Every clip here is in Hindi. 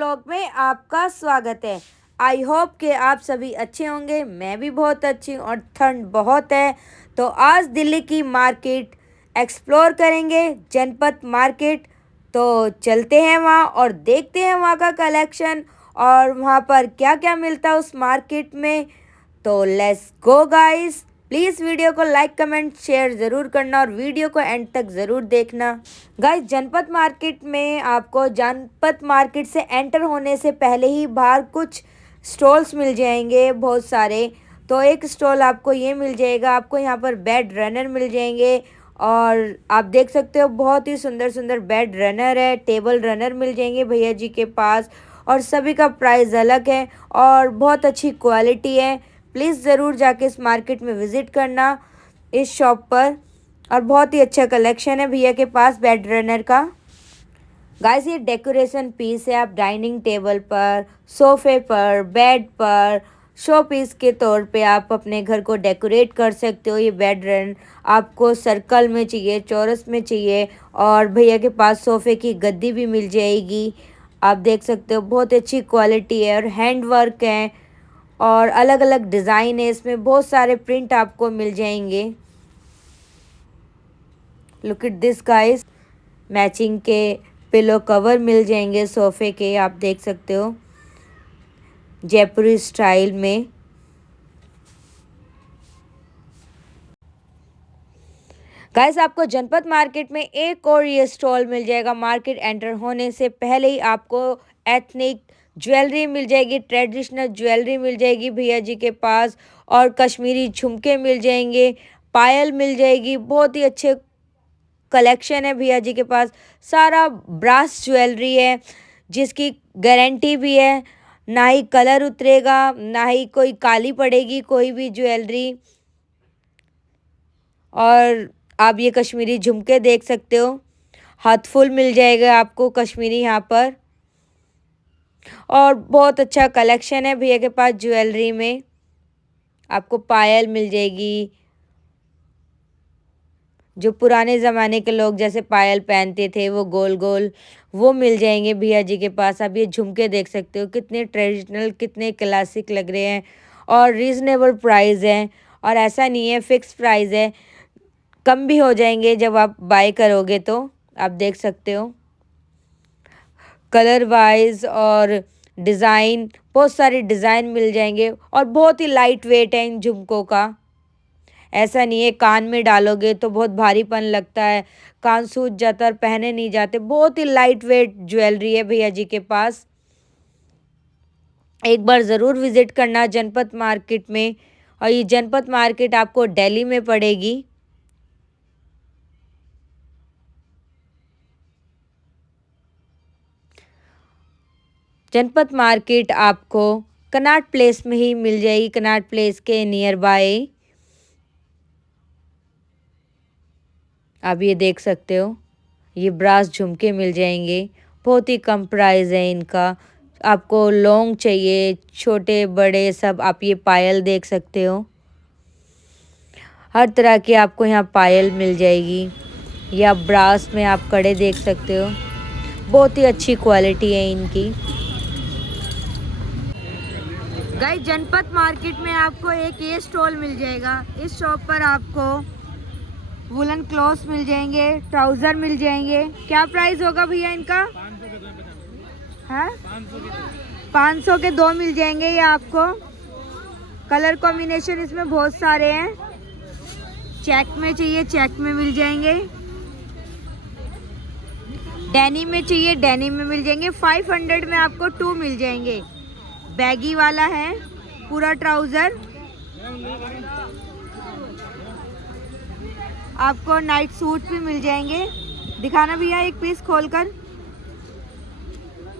ब्लॉग में आपका स्वागत है। आई होप कि आप सभी अच्छे होंगे। मैं भी बहुत अच्छी हूँ और ठंड बहुत है, तो आज दिल्ली की मार्केट एक्सप्लोर करेंगे, जनपद मार्केट। तो चलते हैं वहाँ और देखते हैं वहाँ का कलेक्शन और वहाँ पर क्या क्या मिलता है उस मार्केट में। तो let's go guys. Please video को लाइक कमेंट शेयर ज़रूर करना और वीडियो को एंड तक ज़रूर देखना। गाइस, जनपद मार्केट में आपको जनपद मार्केट से एंटर होने से पहले ही बाहर कुछ स्टॉल्स मिल जाएंगे बहुत सारे। तो एक स्टॉल आपको ये मिल जाएगा, आपको यहाँ पर बेड रनर मिल जाएंगे और आप देख सकते हो बहुत ही सुंदर सुंदर बेड रनर है, टेबल रनर मिल जाएंगे भैया जी के पास और सभी का प्राइस अलग है और बहुत अच्छी क्वालिटी है। प्लीज़ ज़रूर जाके इस मार्केट में विज़िट करना, इस शॉप पर, और बहुत ही अच्छा कलेक्शन है भैया के पास बेड रनर का। गाइस, ये डेकोरेशन पीस है, आप डाइनिंग टेबल पर, सोफे पर, बेड पर शो पीस के तौर पे आप अपने घर को डेकोरेट कर सकते हो। ये बेड रन आपको सर्कल में चाहिए, चौरस में चाहिए, और भैया के पास सोफे की गद्दी भी मिल जाएगी। आप देख सकते हो बहुत अच्छी क्वालिटी है और हैंड वर्क है और अलग अलग डिज़ाइन है, इसमें बहुत सारे प्रिंट आपको मिल जाएंगे। Look at this guys, matching के पिलो कवर मिल जाएंगे सोफे के, आप देख सकते हो जयपुरी स्टाइल में। गाइस, आपको जनपद मार्केट में एक और ये स्टॉल मिल जाएगा। मार्केट एंटर होने से पहले ही आपको एथनिक ज्वेलरी मिल जाएगी, ट्रेडिशनल ज्वेलरी मिल जाएगी भैया जी के पास, और कश्मीरी झुमके मिल जाएंगे, पायल मिल जाएगी। बहुत ही अच्छे कलेक्शन है भैया जी के पास। सारा ब्रास ज्वेलरी है जिसकी गारंटी भी है, ना ही कलर उतरेगा ना ही कोई काली पड़ेगी कोई भी ज्वेलरी। और आप ये कश्मीरी झुमके देख सकते हो, हाथ फुल मिल जाएगा आपको कश्मीरी यहाँ पर, और बहुत अच्छा कलेक्शन है भैया के पास ज्वेलरी में। आपको पायल मिल जाएगी, जो पुराने ज़माने के लोग जैसे पायल पहनते थे वो गोल गोल, वो मिल जाएंगे भैया जी के पास। आप ये झुमके देख सकते हो, कितने ट्रेडिशनल कितने क्लासिक लग रहे हैं और रीज़नेबल प्राइस है। और ऐसा नहीं है फिक्स प्राइस है, कम भी हो जाएंगे जब आप बाय करोगे। तो आप देख सकते हो कलर वाइज और डिज़ाइन, बहुत सारे डिज़ाइन मिल जाएंगे और बहुत ही लाइट वेट है इन झुमकों का। ऐसा नहीं है कान में डालोगे तो बहुत भारीपन लगता है, कान सूज जाता है और पहने नहीं जाते। बहुत ही लाइट वेट ज्वेलरी है भैया जी के पास। एक बार ज़रूर विज़िट करना जनपद मार्केट में, और ये जनपद मार्केट आपको दिल्ली में पड़ेगी। जनपद मार्केट आपको कनॉट प्लेस में ही मिल जाएगी, कनॉट प्लेस के नियर बाय। आप ये देख सकते हो ये ब्रास झुमके मिल जाएंगे, बहुत ही कम प्राइस है इनका। आपको लॉन्ग चाहिए, छोटे बड़े सब, आप ये पायल देख सकते हो, हर तरह की आपको यहाँ पायल मिल जाएगी। या ब्रास में आप कड़े देख सकते हो, बहुत ही अच्छी क्वालिटी है इनकी। गाइस, जनपद मार्केट में आपको एक ये स्टॉल मिल जाएगा। इस शॉप पर आपको वुलन क्लॉथ्स मिल जाएंगे, ट्राउज़र मिल जाएंगे। क्या प्राइस होगा भैया इनका? 500 के 2 मिल जाएंगे ये आपको। कलर कॉम्बिनेशन इसमें बहुत सारे हैं। चेक में चाहिए चेक में मिल जाएंगे, डेनिम में चाहिए डेनिम में मिल जाएंगे। 500 में आपको 2 मिल जाएंगे। बैगी वाला है पूरा ट्राउज़र। आपको नाइट सूट भी मिल जाएंगे। दिखाना भैया एक पीस खोलकर।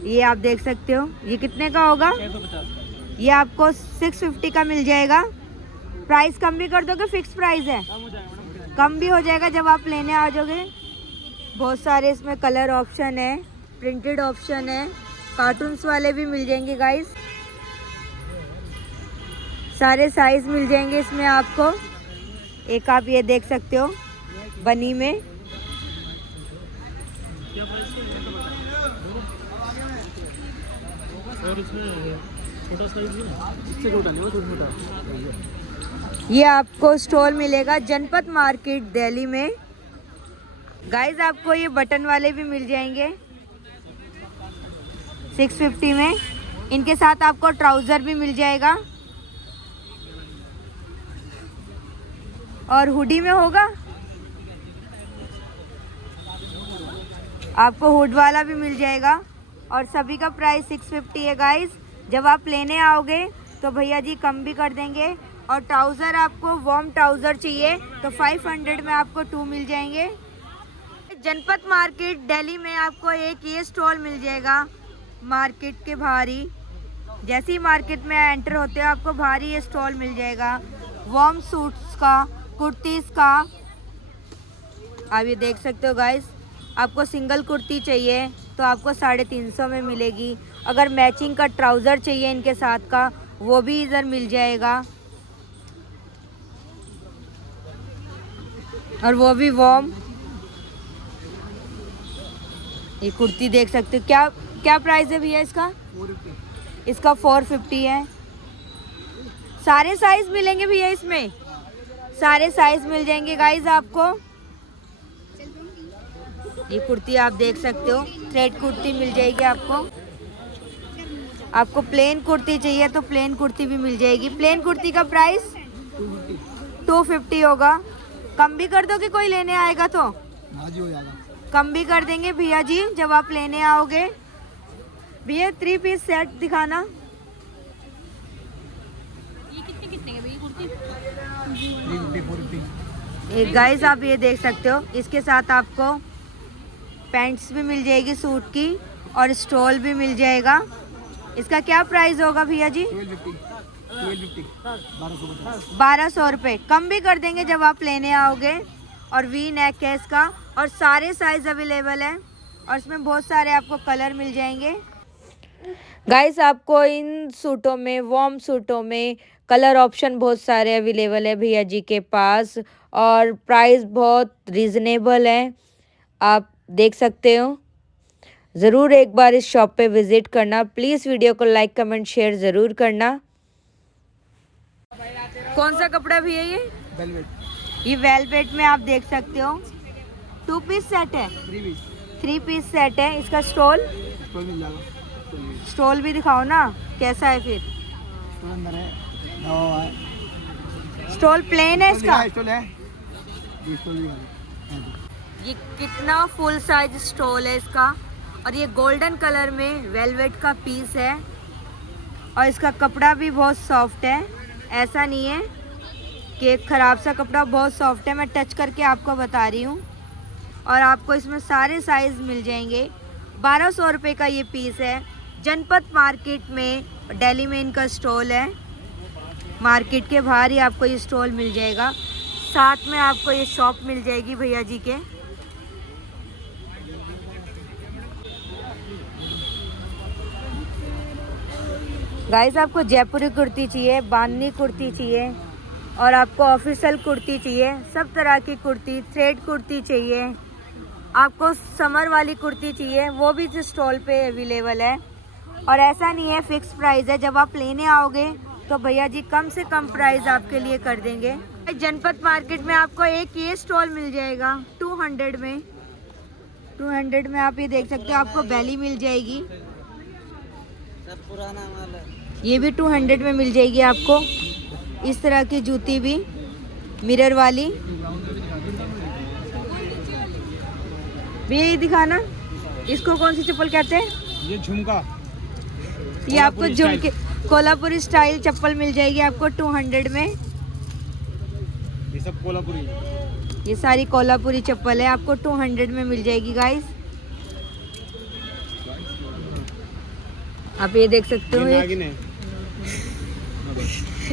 ये आप देख सकते हो, ये कितने का होगा? 650। ये आपको 650 का मिल जाएगा। प्राइस कम भी कर दोगे? फिक्स प्राइस है? कम भी हो जाएगा जब आप लेने आ जाओगे। बहुत सारे इसमें कलर ऑप्शन है, प्रिंटेड ऑप्शन है, कार्टून्स वाले भी मिल जाएंगे गाइस। सारे साइज मिल जाएंगे इसमें आपको। एक आप ये देख सकते हो बनी में, और इसमें छोटा साइज है, इससे छोटा नहीं, वो छोटा। ये आपको स्टॉल मिलेगा जनपद मार्केट दिल्ली में। गाइस आपको ये बटन वाले भी मिल जाएंगे 650 में। इनके साथ आपको ट्राउज़र भी मिल जाएगा और हुडी में होगा आपको हुड वाला भी मिल जाएगा और सभी का प्राइस 650 है गाइस। जब आप लेने आओगे तो भैया जी कम भी कर देंगे। और ट्राउज़र आपको वार्म ट्राउज़र चाहिए तो 500 में आपको 2 मिल जाएंगे। जनपद मार्केट दिल्ली में आपको एक ये स्टॉल मिल जाएगा मार्केट के बाहर ही। जैसे ही मार्केट में एंटर होते हो आपको बाहर ही ये स्टॉल मिल जाएगा वार्म सूट्स का, कुर्तीज़ का। आप ये देख सकते हो गाइस, आपको सिंगल कुर्ती चाहिए तो आपको 350 में मिलेगी। अगर मैचिंग का ट्राउज़र चाहिए इनके साथ का वो भी इधर मिल जाएगा और वो भी वार्म। ये कुर्ती देख सकते हो, क्या क्या प्राइस है भैया इसका? 450। इसका 450 है। सारे साइज मिलेंगे भैया इसमें, सारे साइज मिल जाएंगे गाइस आपको। ये कुर्ती आप देख सकते हो, थ्रेड कुर्ती मिल जाएगी आपको। आपको प्लेन कुर्ती चाहिए तो प्लेन कुर्ती भी मिल जाएगी। प्लेन कुर्ती का प्राइस 250 होगा। कम भी कर दो कि कोई लेने आएगा तो? हाँ जी, हो जाएगा। कम भी कर देंगे भैया जी जब आप लेने आओगे। भैया 3 पीस सेट दिखाना। ये कितने के भैया कुर्ती? 450। एक गाइस आप ये देख सकते हो, इसके साथ आपको पैंट्स भी मिल जाएगी सूट की और स्टॉल भी मिल जाएगा। इसका क्या प्राइस होगा भैया जी? 1200 रुपये। कम भी कर देंगे जब आप लेने आओगे। और वी नेक है इसका और सारे साइज अवेलेबल है और इसमें बहुत सारे आपको कलर मिल जाएंगे। गाइस आपको इन सूटों में, वार्म सूटों में कलर ऑप्शन बहुत सारे अवेलेबल है भैया जी के पास और प्राइस बहुत रीज़नेबल है। आप देख सकते हो। ज़रूर एक बार इस शॉप पे विज़िट करना। प्लीज़ वीडियो को लाइक, कमेंट, शेयर ज़रूर करना। कौन सा कपड़ा भी है ये? वेलवेट। ये वेलवेट में आप देख सकते हो 2 पीस सेट है, 3 पीस सेट है। इसका स्टॉल मिल जाएगा। स्टॉल भी दिखाओ ना कैसा है फिर। अंदर है, स्टॉल प्लेन है इसका? स्टॉल है, स्टॉल भी है। ये कितना फुल साइज स्टॉल है इसका और ये गोल्डन कलर में वेलवेट का पीस है और इसका कपड़ा भी बहुत सॉफ्ट है। ऐसा नहीं है कि एक ख़राब सा कपड़ा, बहुत सॉफ्ट है। मैं टच करके आपको बता रही हूँ। और आपको इसमें सारे साइज़ मिल जाएंगे। 1200 रुपये का ये पीस है। जनपद मार्केट में दिल्ली में इनका स्टॉल है। मार्केट के बाहर ही आपको ये स्टॉल मिल जाएगा। साथ में आपको ये शॉप मिल जाएगी भैया जी के। गाइस आपको जयपुरी कुर्ती चाहिए, बांधनी कुर्ती चाहिए और आपको ऑफिशियल कुर्ती चाहिए, सब तरह की कुर्ती, थ्रेड कुर्ती चाहिए, आपको समर वाली कुर्ती चाहिए, वो भी इस स्टॉल पे अवेलेबल है। और ऐसा नहीं है फिक्स प्राइस है। जब आप लेने आओगे तो भैया जी कम से कम प्राइस आपके लिए कर देंगे। जनपद मार्केट में आपको एक ये स्टॉल मिल जाएगा 200 में। 200 में आप ये देख सकते हो। आपको बेली मिल जाएगी, पुराना माल है। ये भी 200 में मिल जाएगी आपको। इस तरह की जूती भी मिरर वाली। भैया ये दिखाना, इसको कौन सी चप्पल कहते हैं? ये झुमका। ये आपको झुमके कोल्हापुरी स्टाइल चप्पल मिल जाएगी आपको 200 में। ये सब कोल्हापुरी, ये सारी कोल्हापुरी चप्पल है, आपको 200 में मिल जाएगी गाइस। आप ये देख सकते हो,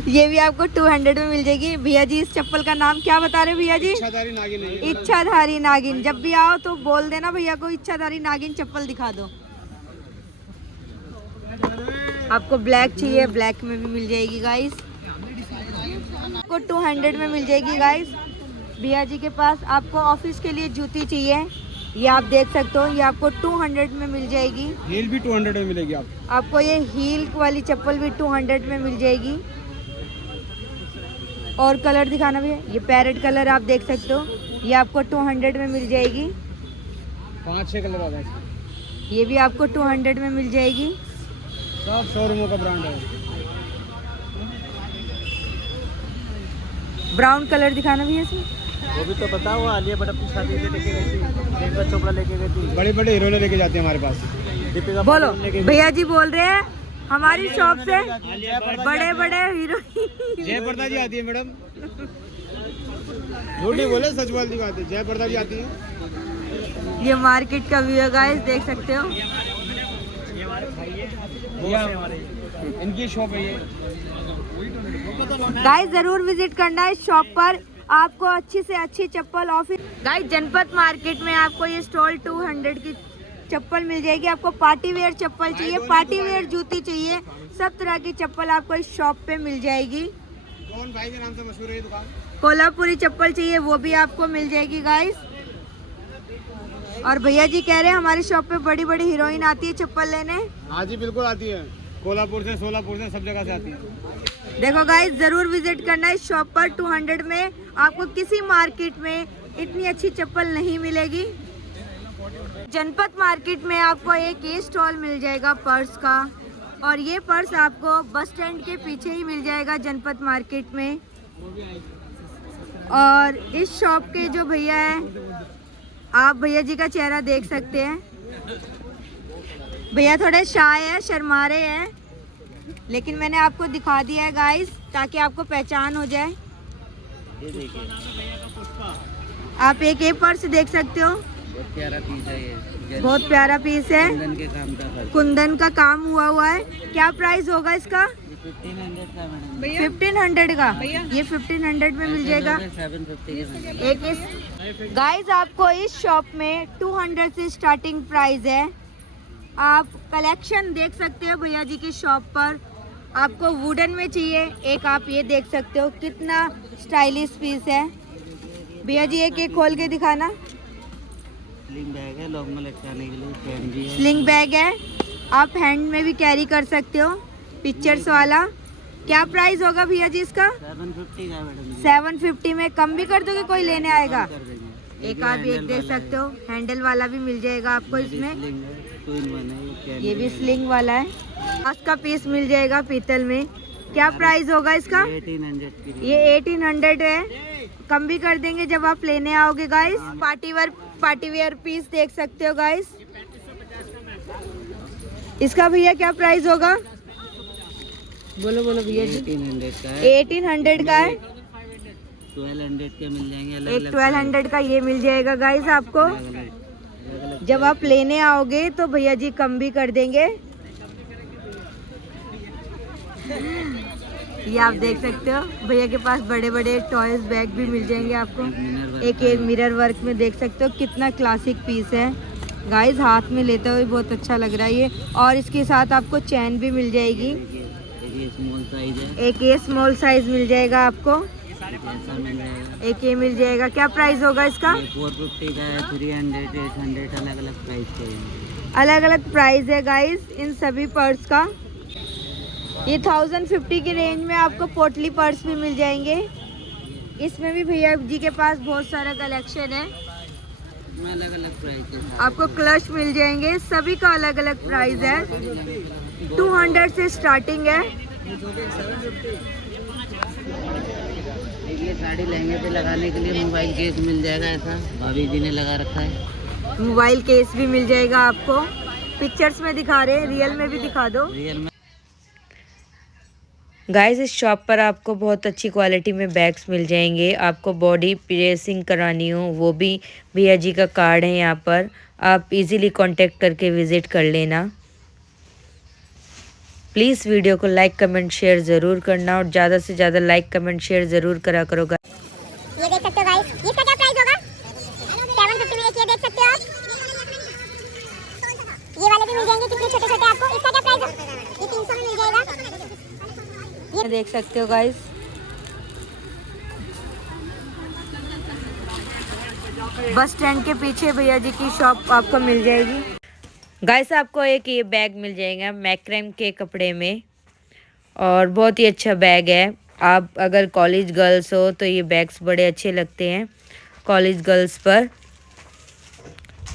ये भी आपको 200 में मिल जाएगी। भैया जी इस चप्पल का नाम क्या बता रहे हो भैया जी? इच्छाधारी नागिन है। इच्छाधारी नागिन। जब भी आओ तो बोल देना भैया को इच्छाधारी नागिन चप्पल दिखा दो। आपको ब्लैक चाहिए, ब्लैक में भी मिल जाएगी गाइस। आपको 200 में मिल जाएगी गाइस। भैया जी के पास आपको ऑफिस के लिए जूती चाहिए ये आप देख सकते हो, ये आपको 200 में मिल जाएगी। हील भी 200 में मिलेगी आपको ये हील वाली चप्पल भी 200 में मिल जाएगी। और कलर दिखाना भैया, ये पैरेट कलर आप देख सकते हो, ये आपको 200 में मिल जाएगी। 5-6 कलर आ गए। ये भी आपको 200 में मिल जाएगी। सब शोरूमों का ब्रांड है। ब्राउन कलर दिखाना भैया इसमें। वो भी तो पता हुआ, आलिया भट्ट अपनी शादी में लेके गई थी, प्रियंका चोपड़ा लेके गई थी। बड़े बड़े हीरोइनें लेके जाते हैं हमारे पास। दीपिका बोलो पादुकोण लेके गई। भैया जी बोल रहे हैं हमारी शॉप से बड़े बड़े हीरो। जयप्रदा जी आती है मैडम, झूठ नहीं बोले, सच बोलती बात है। जयप्रदा जी आती है। ये मार्केट का व्यू है गाइस, देख सकते हो। इनकी शॉप है ये। गाइस जरूर विजिट करना है इस शॉप पर, आपको अच्छी से अच्छी चप्पल ऑफिस। गाइस जनपद मार्केट में आपको ये स्टॉल 200 की चप्पल मिल जाएगी। आपको पार्टी वेयर चप्पल चाहिए, पार्टी वेयर जूती चाहिए, सब तरह की चप्पल आपको इस शॉप पे मिल जाएगी। कौन भाई के नाम से मशहूर है ये दुकान? कोल्हापुरी चप्पल चाहिए, वो भी आपको मिल जाएगी गाइस। और भैया जी कह रहे हैं हमारी शॉप पे बड़ी बड़ी हीरोइन आती है चप्पल लेने। हाँ जी बिल्कुल आती है, कोल्हापुर से, सोलापुर से, सब जगह से आती है। देखो गाइस जरूर विजिट करना इस शॉप पर। 200 में आपको किसी मार्केट में इतनी अच्छी चप्पल नहीं मिलेगी। जनपद मार्केट में आपको एक ये स्टॉल मिल जाएगा पर्स का, और ये पर्स आपको बस स्टैंड के पीछे ही मिल जाएगा जनपद मार्केट में। और इस शॉप के जो भैया हैं, आप भैया जी का चेहरा देख सकते हैं। भैया थोड़े शाय है, शर्मा रहे हैं, लेकिन मैंने आपको दिखा दिया है गाइस ताकि आपको पहचान हो जाए। ये देखिए, आप एक ये पर्स देख सकते हो, बहुत प्यारा पीस है ये। बहुत प्यारा पीस है, कुंदन के काम का पर्स। कुंदन का काम हुआ है। क्या प्राइस होगा इसका? 1500 का मैडम। 1500 का। ये 1500 में मिल जाएगा। 750 का। एक इस गाइस आपको इस शॉप में 200 से स्टार्टिंग प्राइस है। आप कलेक्शन देख सकते हो भैया जी की शॉप पर। आपको वुडन में चाहिए, एक आप ये देख सकते हो कितना स्टाइलिश पीस है। भैया जी एक एक खोल के दिखाना। स्लिंग बैग है, लॉन्ग में लटकाने के लिए, पेन भी है। स्लिंग बैग है, आप हैंड में भी कैरी कर सकते हो, पिक्चर्स वाला। क्या प्राइस होगा भैया जी इसका? 750 का मैडम। 750 में कम भी कर दोगे कोई लेने आएगा? कर देंगे। एक आप एक देख सकते हो, हैंडल वाला भी मिल जाएगा आपको इसमें। स्लिंग है, 2 in 1 है, ये ये भी स्लिंग वाला है। ग्लास का पीस मिल जाएगा पीतल में। क्या प्राइस होगा इसका? 1800 की। ये 1800 है, कम भी कर देंगे जब आप लेने आओगे गाइस। पार्टी वेयर पीस देख सकते हो गाइस। इसका भैया क्या प्राइस होगा? बोलो बोलो भैया जी। 1800 का है। 1800 का है। 1200 के मिल जाएंगे अलग एक अलग। 1200 का ये मिल जाएगा गाइस आपको। जब आप लेने आओगे तो भैया जी कम भी कर देंगे। ये आप देख सकते हो भैया के पास बड़े बड़े टॉयज बैग भी मिल जाएंगे आपको। एक मिरर वर्क में देख सकते हो, कितना क्लासिक पीस है गाइस। हाथ में लेते हुए बहुत अच्छा लग रहा है ये। और इसके साथ आपको चैन भी मिल जाएगी। ये स्मॉल साइज है, एक ये स्मॉल साइज मिल जाएगा आपको। ऐसा मिल जाएगा। एक ये मिल जाएगा। क्या प्राइस होगा इसका? ये 450 का है, 300, 800 अलग अलग प्राइस के हैं। अलग अलग प्राइस है गाइस इन सभी पर्स का। ये 1050 की रेंज में आपको पोटली पर्स भी मिल जाएंगे। इसमें भी भैया जी के पास बहुत सारा कलेक्शन है। अलग अलग प्राइस है। आपको क्लच मिल जाएंगे, सभी का अलग अलग प्राइस है। 200 से स्टार्टिंग है। ये साड़ी लहंगे पे लगाने के लिए मोबाइल केस मिल जाएगा, ऐसा भाभी जी ने लगा रखा है। मोबाइल केस भी मिल जाएगा आपको। पिक्चर्स में दिखा रहे हैं, रियल में भी दिखा दो। रियल में गाइस इस शॉप पर आपको बहुत अच्छी क्वालिटी में बैग्स मिल जाएंगे। आपको बॉडी प्रेसिंग करानी हो वो भी भैया जी का कार्ड है यहाँ पर, आप इजीली कांटेक्ट करके विजिट कर लेना। प्लीज़ वीडियो को लाइक कमेंट शेयर ज़रूर करना, और ज़्यादा से ज़्यादा लाइक कमेंट शेयर ज़रूर करा करो। ये देख सकते हो गाइस, इसका क्या प्राइस होगा? 750 में एक ये देख सकते हो आप। ये वाले भी मिल जाएंगे, कितने छोटे छोटे आपको। इसका क्या प्राइस होगा? ये 300 में मिल जाएगा। ये देख सकते हो गाइस। बस स्टैंड के पीछे भैया जी की शॉप आपको मिल जाएगी। गाइस आपको एक ये बैग मिल जाएगा मैक्रम के कपड़े में और बहुत ही अच्छा बैग है। आप अगर कॉलेज गर्ल्स हो तो ये बैग्स बड़े अच्छे लगते हैं कॉलेज गर्ल्स पर।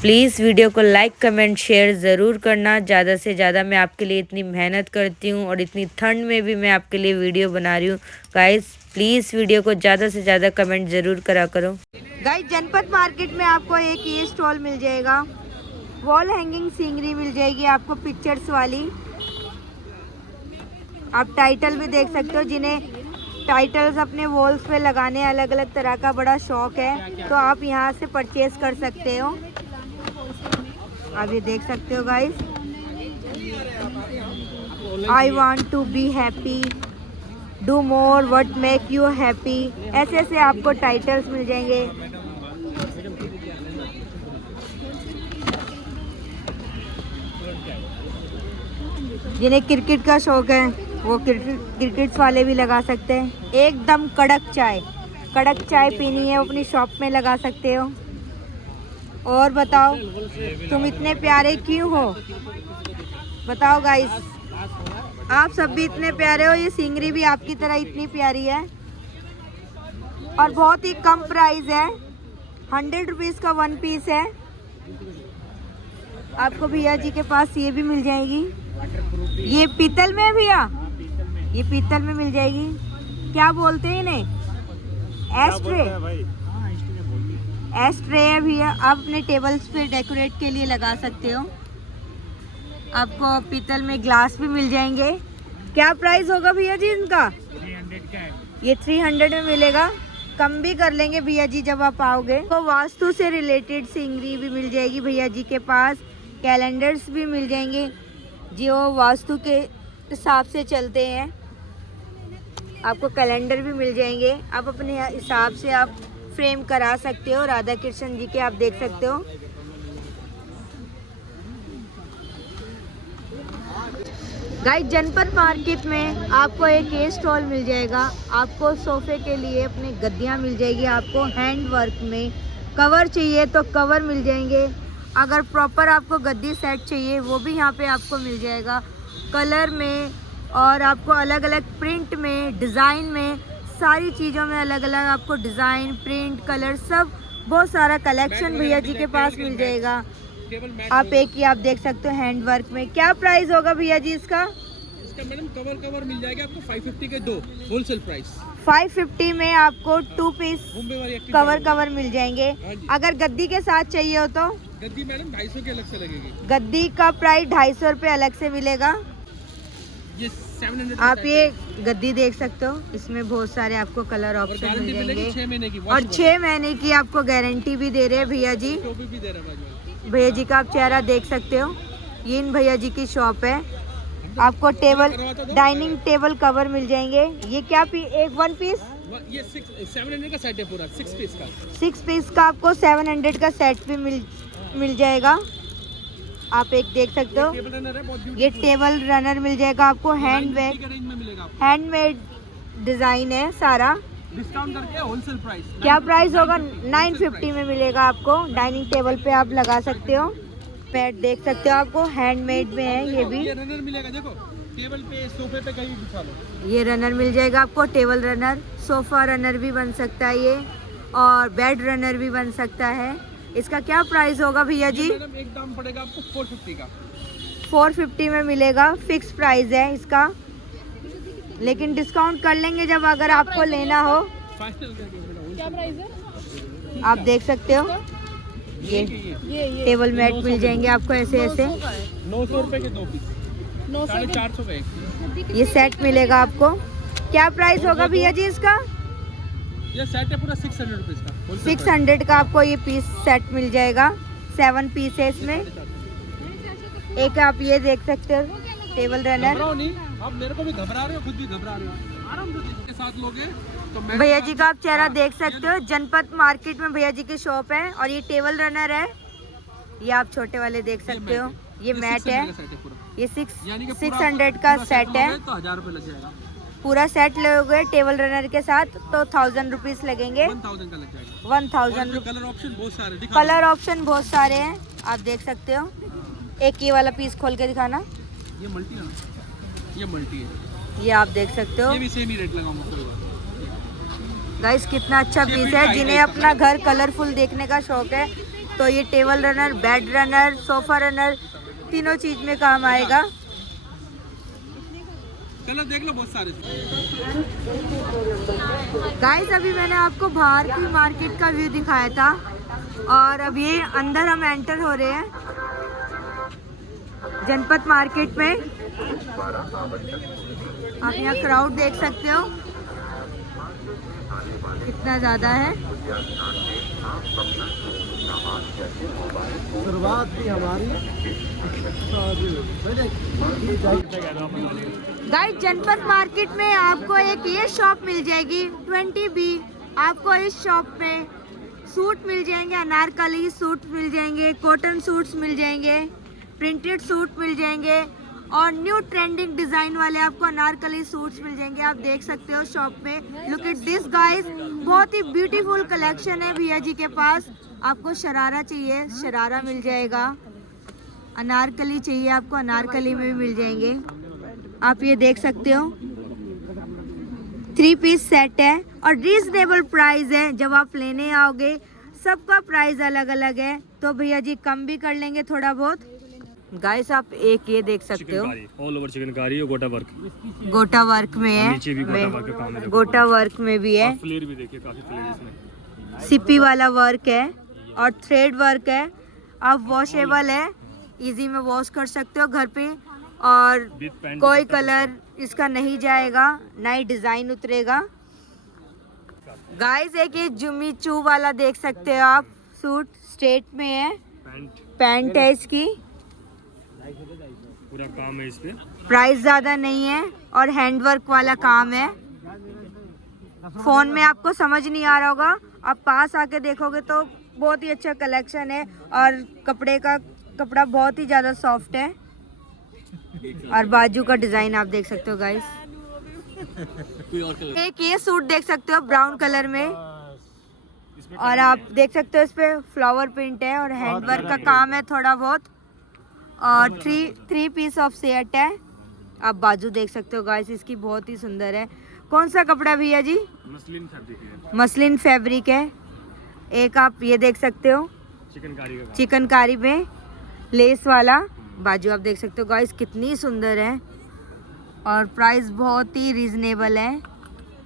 प्लीज़ वीडियो को लाइक कमेंट शेयर ज़रूर करना। ज़्यादा से ज़्यादा मैं आपके लिए इतनी मेहनत करती हूँ और इतनी ठंड में भी मैं आपके लिए वीडियो बना रही हूँ। गाइस प्लीज़ वीडियो को ज़्यादा से ज़्यादा कमेंट ज़रूर करा करो। गाइस जनपद मार्केट में आपको एक ये स्टॉल मिल जाएगा, वॉल हैंगिंग सीनरी मिल जाएगी आपको पिक्चर्स वाली। आप टाइटल भी देख सकते हो, जिन्हें टाइटल्स अपने वॉल्स पे लगाने अलग अलग तरह का बड़ा शौक है तो आप यहाँ से परचेज कर सकते हो। आप ये देख सकते हो guys, I want to be happy, do more what make you happy, ऐसे ऐसे आपको टाइटल्स मिल जाएंगे। जिन्हें क्रिकेट का शौक है वो क्रिकेट्स वाले भी लगा सकते हैं। एकदम कड़क चाय पीनी है अपनी शॉप में लगा सकते हो। और बताओ तुम इतने प्यारे क्यों हो, बताओ गाइस, आप सब भी इतने प्यारे हो। ये सिंगरी भी आपकी तरह इतनी प्यारी है और बहुत ही कम प्राइस है, 100 रुपीज़ का 1 पीस है। आपको भैया जी के पास ये भी मिल जाएगी। ये पीतल में है भैया, ये पीतल में मिल जाएगी। क्या बोलते हैं इन्हें, एस्ट्रे, एस्ट्रे है भैया। आप अपने टेबल्स पे डेकोरेट के लिए लगा सकते हो। आपको पीतल में ग्लास भी मिल जाएंगे। क्या प्राइस होगा भैया जी इनका? 300 का है। ये 300 में मिलेगा, कम भी कर लेंगे भैया जी जब आप आओगे। तो वास्तु से रिलेटेड सिंगरी भी मिल जाएगी भैया जी के पास। कैलेंडर्स भी मिल जाएंगे जो वास्तु के हिसाब से चलते हैं। आपको कैलेंडर भी मिल जाएंगे, आप अपने हिसाब से आप फ्रेम करा सकते हो। राधा कृष्ण जी के आप देख सकते हो। गाइस जनपद मार्केट में आपको एक ये स्टॉल मिल जाएगा। आपको सोफे के लिए अपने गद्दियाँ मिल जाएगी। आपको हैंड वर्क में कवर चाहिए तो कवर मिल जाएंगे। अगर प्रॉपर आपको गद्दी सेट चाहिए वो भी यहाँ पे आपको मिल जाएगा, कलर में और आपको अलग अलग प्रिंट में, डिज़ाइन में, सारी चीज़ों में अलग अलग आपको डिज़ाइन, प्रिंट, कलर सब बहुत सारा कलेक्शन भैया जी के पास मिल जाएगा। आप एक ही आप देख सकते हो हैंड वर्क में। क्या प्राइस होगा भैया जी इसका? इसका मैडम कवर मिल जाएगा आपको 550 के 2 होलसेल प्राइस। 550 में आपको 2 पीस कवर मिल जाएंगे। अगर गद्दी के साथ चाहिए हो तो गद्दी मैडम 250 के अलग से लगेगी। गद्दी का प्राइस 250 रुपये अलग से मिलेगा। ये 700 आप ये गद्दी देख सकते हो, इसमें बहुत सारे आपको कलर ऑप्शन मिल जाएंगे 6 महीने की और 6 महीने की आपको गारंटी भी दे रहे हैं भैया जी। टोपी भी दे रहा है बाजू। भैया जी का आप चेहरा देख सकते हो। ये इन भैया जी की शॉप है। आपको टेबल, डाइनिंग टेबल कवर मिल जाएंगे। ये क्या एक 1 पीस? ये 700 का सेट है पूरा, 6 पीस का। 6 पीस का आपको 700 का सेट भी मिल जाएगा। आप एक देख सकते हो, ये टेबल रनर मिल जाएगा आपको। हैंडमेड डिज़ाइन है सारा, डिस्काउंट करके होलसेल प्राइस। क्या प्राइस होगा? 950 में मिलेगा आपको। डाइनिंग टेबल पे आप लगा सकते हो। पैड देख सकते हो, आपको हैंडमेड में है ये भी। ये रनर मिलेगा, देखो टेबल पे, सोफे पे कहीं बिछा लो। ये रनर मिल जाएगा आपको, टेबल रनर, सोफ़ा रनर भी बन सकता है ये, और बेड रनर भी बन सकता है। इसका क्या प्राइस होगा भैया जी? मैडम एक दाम पड़ेगा आपको 450 का। 450 में मिलेगा, फिक्स प्राइस है इसका, लेकिन डिस्काउंट कर लेंगे जब अगर आपको लेना हो। फाइनल करके मैडम। क्या प्राइस है? आप देख सकते हो, ये टेबल मैट मिल जाएंगे आपको ऐसे ऐसे। 900 रुपए के 2 पीस, 450 का एक। ये सेट मिलेगा आपको। क्या प्राइस होगा भैया जी इसका? ये सेट है पूरा 600 रुपीस का। 600 का आपको ये पीस सेट मिल जाएगा। 7 पीस है इसमें। एक आप ये देख सकते हो, टेबल रनर। घबराओ नहीं, आप मेरे को भी घबरा रहे हो, खुद भी घबरा रहे हो। आराम से इसके साथ लोगे तो मैं भैया जी का आप चेहरा देख सकते हो। जनपद मार्केट में भैया जी की शॉप है और ये टेबल रनर है। ये आप छोटे वाले देख सकते हो, ये मैट है। ये 600 का सेट है। तो 1000 रुपए लग जाएगा। पूरा सेट लोगे टेबल रनर के साथ तो 1000 रुपीज़ लगेंगे। 1000 का लग जाएगा। 1000 रुपीज़। कलर ऑप्शन बहुत सारे दिखा कलर ऑप्शन बहुत सारे हैं, आप देख सकते हो। एक ये वाला पीस खोल के दिखाना। ये मल्टी है ना, ये मल्टी है, ये आप देख सकते हो। ये भी सेम ही रेट लगाऊंगा। गाइस कितना अच्छा पीस है। जिन्हें अपना घर कलरफुल देखने का शौक है तो ये table runner, bed runner, sofa runner तीनों चीज में काम आएगा। कलर देख लो बहुत सारे। गाइस अभी मैंने आपको बाहर की मार्केट का व्यू दिखाया था और अब ये अंदर हम एंटर हो रहे हैं जनपद मार्केट में। आप यहाँ क्राउड देख सकते हो कितना ज़्यादा है। शुरुआत भी हमारी। गाइस जनपद मार्केट में आपको एक ये शॉप मिल जाएगी 20B। आपको इस शॉप पे सूट मिल जाएंगे, अनारकली सूट मिल जाएंगे, कॉटन सूट्स मिल जाएंगे, प्रिंटेड सूट मिल जाएंगे और न्यू ट्रेंडिंग डिजाइन वाले आपको अनारकली सूट्स मिल जाएंगे। आप देख सकते हो शॉप पे। लुक एट दिस गाइस, बहुत ही ब्यूटीफुल कलेक्शन है भैया जी के पास। आपको शरारा चाहिए, शरारा मिल जाएगा। अनारकली चाहिए आपको, अनारकली में भी मिल जाएंगे। आप ये देख सकते हो 3 पीस सेट है और रीजनेबल प्राइस है। जब आप लेने आओगे सबका प्राइस अलग अलग है तो भैया जी कम भी कर लेंगे थोड़ा बहुत। गाइस आप एक ये देख सकते हो, ऑल ओवर चिकनकारी और गोटा वर्क, गोटा वर्क में है। नीचे भी गोटा वर्क का काम है। गोटा वर्क में भी है। फ्लेयर भी देखिए, काफी फ्लेयर इसमें। सिप्पी वाला वर्क है और थ्रेड वर्क है। अब वॉशेबल है, इजी में वॉश कर सकते हो घर पे और कोई कलर इसका नहीं जाएगा, नई डिजाइन उतरेगा। गाइस एक ये जुम्मी चू वाला देख सकते हो आप, सूट स्ट्रेट में है, पैंट है इसकी, पूरा काम है इस पे। प्राइस ज़्यादा नहीं है और हैंडवर्क वाला काम है। फ़ोन में आपको समझ नहीं आ रहा होगा, आप पास आके देखोगे तो बहुत ही अच्छा कलेक्शन है और कपड़ा बहुत ही ज़्यादा सॉफ्ट है और बाजू का डिज़ाइन आप देख सकते हो गाइस। एक ये सूट देख सकते हो ब्राउन कलर में और आप देख सकते हो इस पे फ्लावर प्रिंट है और हैंडवर्क का काम है थोड़ा बहुत और 3 पीस ऑफ सेट है। आप बाजू देख सकते हो गाइस, इसकी बहुत ही सुंदर है। कौन सा कपड़ा भैया जी? मसलिन फैब्रिक है। मसलिन फैब्रिक है। एक आप ये देख सकते हो चिकनकारी का, चिकनकारी में लेस वाला। बाजू आप देख सकते हो गाइस कितनी सुंदर है और प्राइस बहुत ही रीजनेबल है।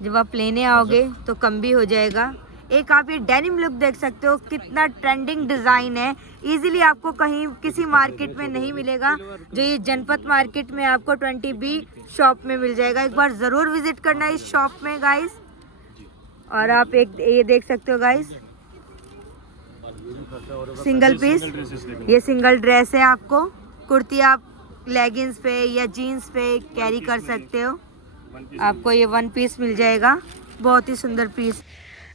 जब आप लेने आओगे तो कम भी हो जाएगा। एक आप ये डेनिम लुक देख सकते हो, कितना ट्रेंडिंग डिज़ाइन है। इजीली आपको कहीं किसी मार्केट में नहीं मिलेगा जो ये जनपद मार्केट में आपको 20B शॉप में मिल जाएगा। एक बार ज़रूर विजिट करना इस शॉप में गाइस। और आप एक ये देख सकते हो गाइस सिंगल पीस, ये सिंगल ड्रेस है। आपको कुर्ती आप लेगिंग्स पे या जीन्स पे कैरी कर सकते हो। आपको ये 1 पीस मिल जाएगा, बहुत ही सुंदर पीस।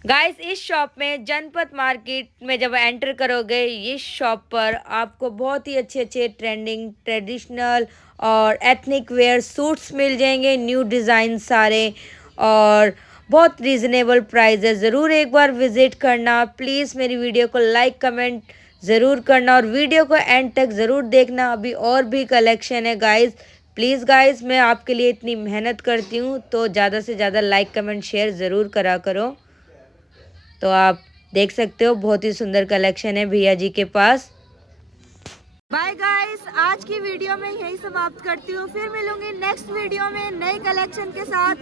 गाइस इस शॉप में जनपद मार्केट में जब एंटर करोगे इस शॉप पर आपको बहुत ही अच्छे अच्छे ट्रेंडिंग ट्रेडिशनल और एथनिक वेयर सूट्स मिल जाएंगे, न्यू डिज़ाइन सारे और बहुत रीज़नेबल प्राइस है। ज़रूर एक बार विज़िट करना। प्लीज़ मेरी वीडियो को लाइक कमेंट ज़रूर करना और वीडियो को एंड तक ज़रूर देखना। अभी और भी कलेक्शन है गाइस। प्लीज़ गाइस मैं आपके लिए इतनी मेहनत करती हूँ तो ज़्यादा से ज़्यादा लाइक कमेंट शेयर ज़रूर करा करो। तो आप देख सकते हो बहुत ही सुंदर कलेक्शन है भैया जी के पास। बाय गाइस, आज की वीडियो में यही समाप्त करती हूँ। फिर मिलूंगी नेक्स्ट वीडियो में नई कलेक्शन के साथ।